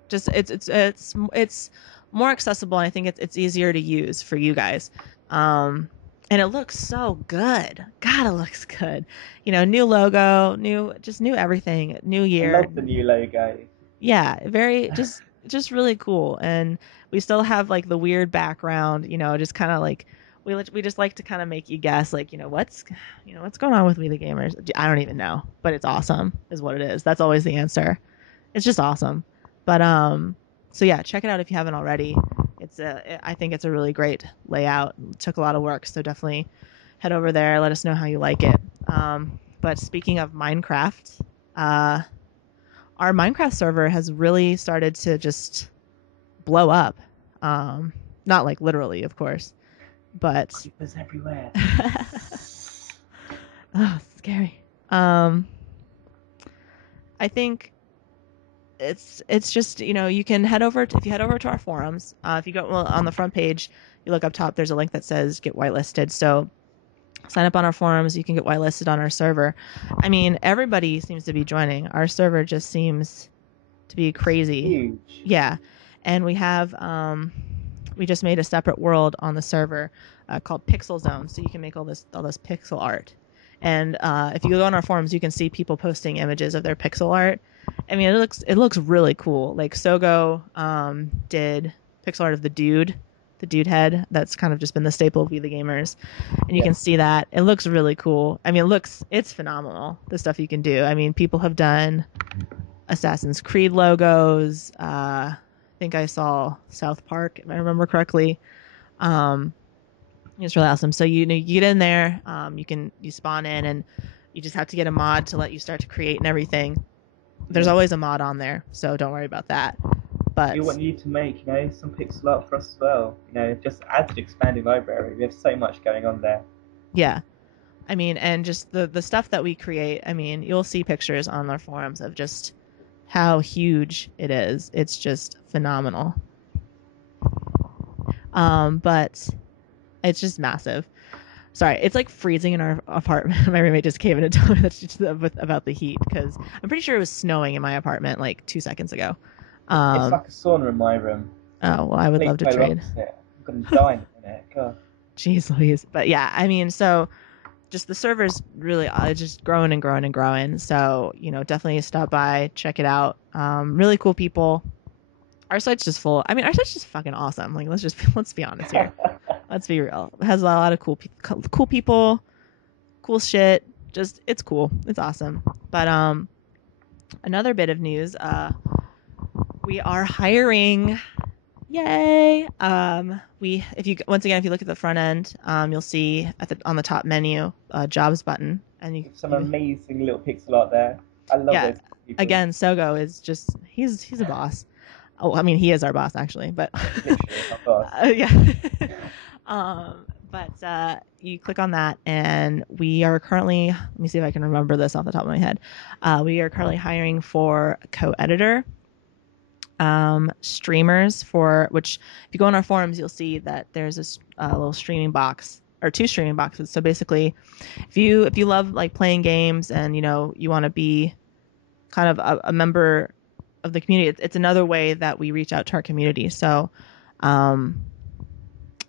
just it's more accessible, and I think it's easier to use for you guys. And it looks so good. God, it looks good. New logo, new everything, new year. I love the new logo. Yeah, very just really cool. And we still have like the weird background, just kind of like we just like to kind of make you guess, like, what's going on with WeTheGamerz. I don't even know, but it's awesome is what it is. That's always the answer. It's just awesome. But so yeah, check it out if you haven't already. I think it's a really great layout. It took a lot of work, so definitely head over there. Let us know how you like it. But speaking of Minecraft, our Minecraft server has really started to just blow up. Not like literally, of course, but creepers everywhere. Oh, scary. I think it's just, you can head over if you head over to our forums. If you go on the front page, you look up top, there's a link that says get whitelisted. So sign up on our forums. You can get whitelisted on our server. I mean, everybody seems to be joining. Our server just seems to be crazy. Huge. Yeah. And we have, we just made a separate world on the server called Pixel Zone. So you can make all this pixel art. And if you go on our forums, you can see people posting images of their pixel art. I mean, it looks really cool. Like Sogo did pixel art of the dude head. That's kind of just been the staple of WeTheGamerz. And you can see that. It looks really cool. I mean, it's phenomenal, the stuff you can do. I mean, people have done Assassin's Creed logos. I think I saw South Park, if I remember correctly. It's really awesome. So you get in there, you spawn in, and you just have to get a mod to let you start to create and everything. There's always a mod on there, so don't worry about that. But we want you to make, some pixel art for us as well. Just add to the expanding library. We have so much going on there. Yeah. I mean, and just the stuff that we create, I mean, you'll see pictures on our forums of just how huge it is. It's just phenomenal. But it's just massive. Sorry, it's like freezing in our apartment. My roommate just came in and told me that's just about the heat, because I'm pretty sure it was snowing in my apartment like 2 seconds ago. It's like a sauna in my room. Oh, well, I would love to Complete trade. opposite. I'm gonna die in a minute. God. Jeez Louise. But yeah, I mean, so just the server's really just growing and growing and growing. So, definitely stop by, check it out. Really cool people. Our site's just full. I mean, our site's just fucking awesome. Like, let's be honest here. Let's be real. It has a lot of cool people, cool shit. Just, it's cool. It's awesome. But another bit of news, we are hiring. Yay! If you look at the front end, you'll see on the top menu jobs button, and some amazing little pixel art there. I love those people. Again, Sogo is just he's a boss. Oh, I mean, he is our boss actually, but literally our boss. But you click on that, and we are currently. Let me see if I can remember this off the top of my head. We are currently hiring for a co-editor. Streamers for which if you go on our forums you'll see that there's a little streaming box or 2 streaming boxes. So basically if you love like playing games and you want to be kind of a member of the community, it's another way that we reach out to our community. So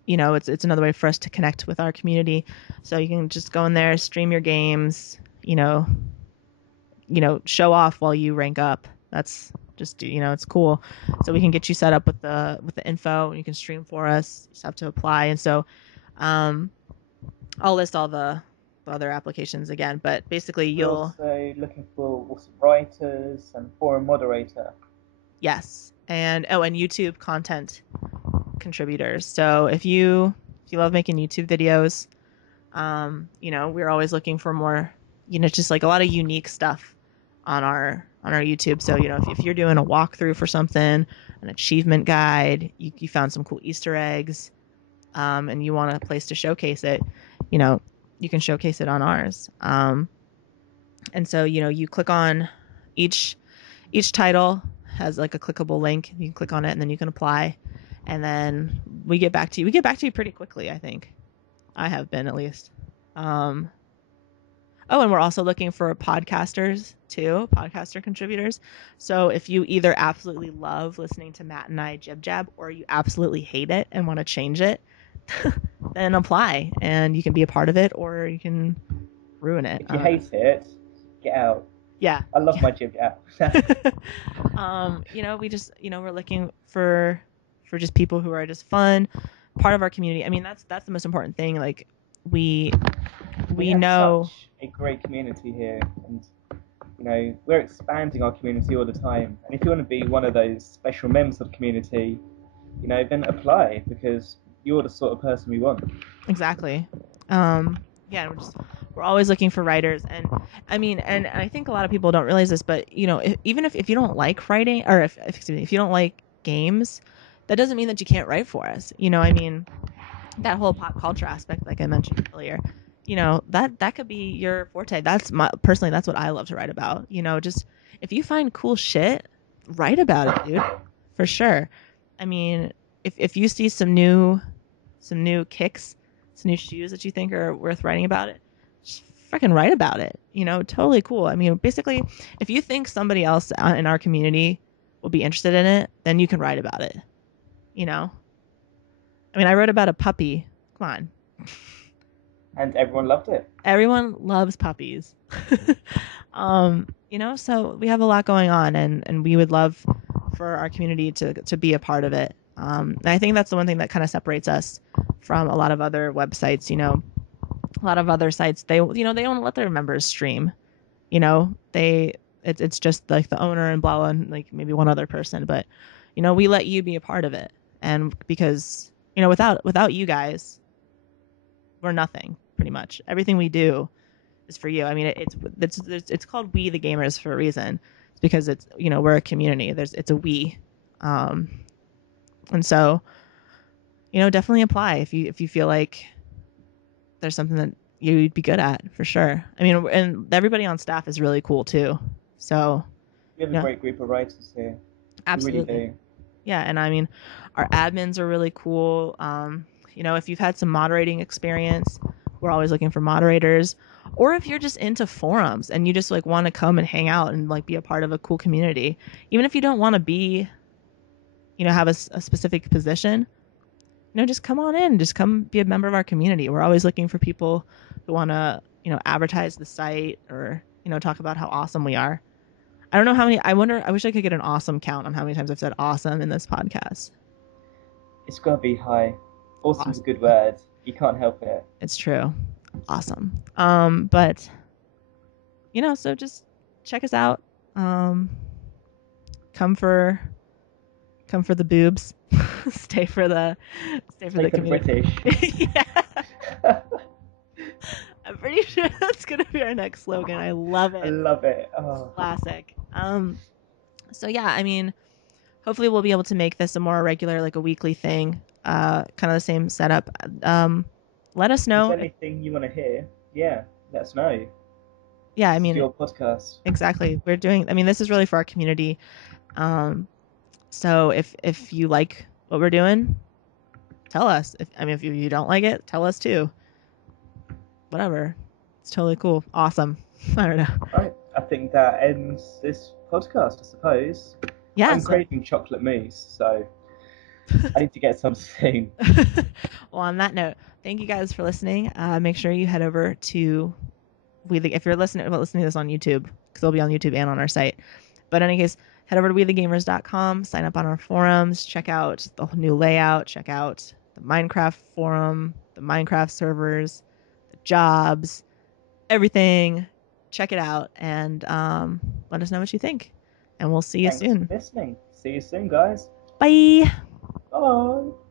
it's another way for us to connect with our community. So you can just go in there, stream your games, show off while you rank up. That's just it's cool. So we can get you set up with the info, and you can stream for us. You just have to apply. And so I'll list all the other applications again, but basically We're also looking for writers and forum moderator. Yes, and YouTube content contributors. So if you love making YouTube videos, we're always looking for more, just like a lot of unique stuff on our YouTube. So, if you're doing a walkthrough for something, an achievement guide, you found some cool Easter eggs, and you want a place to showcase it, you can showcase it on ours. And so, you click on each title has like a clickable link. You can click on it and then you can apply, and then we get back to you. We get back to you pretty quickly, I think. I have been, at least. Oh, and we're also looking for podcasters too, podcaster contributors. So if you either absolutely love listening to Matt and I jib jab, or you absolutely hate it and want to change it, then apply, and you can be a part of it, or you can ruin it. If you hate it, get out. Yeah. I love my jib jab. We just, we're looking for just people who are just fun, part of our community. I mean, that's the most important thing. Like we know such a great community here, and we're expanding our community all the time. And if you want to be one of those special members of the community, then apply, because you're the sort of person we want. Exactly. We're always looking for writers, and I think a lot of people don't realize this, but even if you don't like writing, or if you don't like games, that doesn't mean that you can't write for us. That whole pop culture aspect, like I mentioned earlier, that could be your forte. That's what I love to write about. Just if you find cool shit, write about it, dude, for sure. I mean, if you see some new kicks, some new shoes that you think are worth writing about, it just freaking write about it. Totally cool. I mean, basically, if you think somebody else in our community will be interested in it, then you can write about it. I mean, I wrote about a puppy. Come on. And everyone loved it. Everyone loves puppies. So we have a lot going on, and we would love for our community to be a part of it. And I think that's the one thing that kind of separates us from a lot of other websites. A lot of other sites, they don't let their members stream. It's just like the owner and blah, and like maybe one other person, but we let you be a part of it. And because without you guys, we're nothing, pretty much. Everything we do is for you. I mean, it's called WeTheGamerz for a reason. It's because it's we're a community. It's a we, and so definitely apply if you feel like there's something that you'd be good at, for sure. I mean, and everybody on staff is really cool too. So we have a great group of writers here. Absolutely. We really do. Yeah, and I mean, our admins are really cool. If you've had some moderating experience, we're always looking for moderators. Or if you're just into forums and you just like want to come and hang out and like be a part of a cool community, even if you don't want to be have a specific position, just come on in, just come be a member of our community. We're always looking for people who want to, advertise the site or, talk about how awesome we are. I don't know how many, I wish I could get an awesome count on how many times I've said awesome in this podcast. It's got to be high. Awesome's a good word. You can't help it. It's true. Awesome. But, so just check us out. Come for the boobs. Stay for the community. British. Yeah. I'm pretty sure that's gonna be our next slogan. I love it. I love it. Oh. Classic. So yeah, I mean, hopefully we'll be able to make this a more regular, like a weekly thing. Kind of the same setup. Let us know. If there's anything you want to hear, yeah, let us know. Yeah, I mean, your podcast. Exactly. This is really for our community. So if you like what we're doing, tell us. If you don't like it, tell us too. Whatever. It's totally cool. Awesome. I don't know. Right. I think that ends this podcast, I suppose. Yeah. I'm craving chocolate mousse, so I need to get some soon. Well, on that note, thank you guys for listening. Make sure you head over to if you're listening to this on YouTube, because it'll be on YouTube and on our site. But in any case, head over to WeTheGamerz.com, sign up on our forums, check out the new layout, check out the Minecraft forum, the Minecraft servers, the jobs, everything. Check it out and let us know what you think. And we'll see you soon. Thanks for listening. See you soon, guys. Bye. Bye.